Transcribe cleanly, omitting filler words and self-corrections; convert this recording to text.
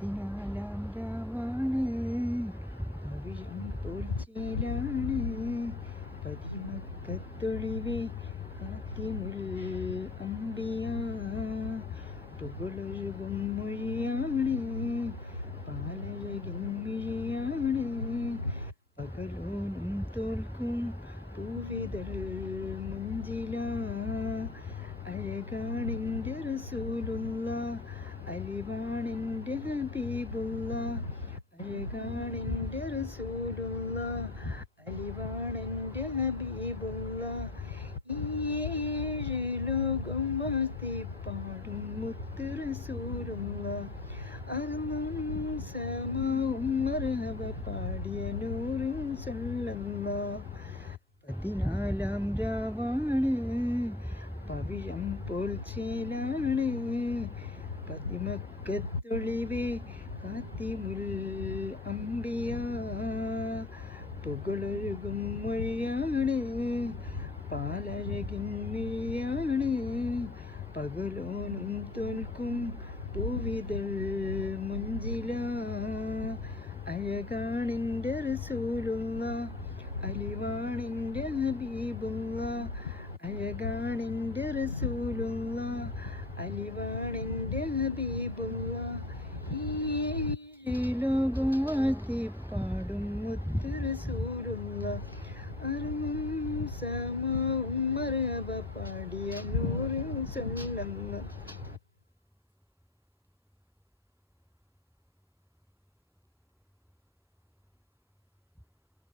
പതിനാലാം രാവാണ്, പവിഴം പോൽച്ചേലാണ്, പതിമക്കത്തൊളിവേ ഫാത്തിമുൽ അംബിയ. പുകളൊഴുകും മൊഴിയാണ്, പാലഴകിൻ മിഴിയാണ്, പകലോനും തോൽക്കും പൂവിതൾ മുഞ്ചില. അഴകാണെൻ്റെ റസൂലുള്ള, അലിവാണെൻ്റെ ഹബീബുള്ള. അഴകാണെൻ്റെ റസൂലുള്ള, അലിവാണെൻ്റെ ഹബീബുള്ള. ഈ ഏഴ് ലോകം വാഴ്ത്തിപ്പാടും മുത്ത് റസൂലുള്ള. അർളും സമാവും മർഹബ പാടിയ നൂറിൻ സല്ലല്ലാഹ്. പതിനാലാം രാവാണ്, പവിഴം പോൽച്ചേലാണ്, പതിമക്കത്തൊളിവേ ഫാത്തിമുൽ അംബിയ. പുകളൊഴുകും മൊഴിയാണ്, പാലഴകിൻ മിഴിയാണ്, പകലോനും തോൽക്കും പൂവിതൾ മുഞ്ചില. അഴകാണെൻ്റെ റസൂലുള്ള, അലിവാണെൻ്റെ ഹബീബുള്ള. അഴകാണെൻ്റെ റസൂലുള്ള, അലിവാണെൻ്റെ ഹബീബുള്ള. ഈ ഏഴ് ലോകം വാഴ്ത്തിപ്പാടും മുത്ത് റസൂലുള്ള. അർളും സമാവും മർഹബ പാടിയ നൂറിൻ സല്ലല്ലാഹ്.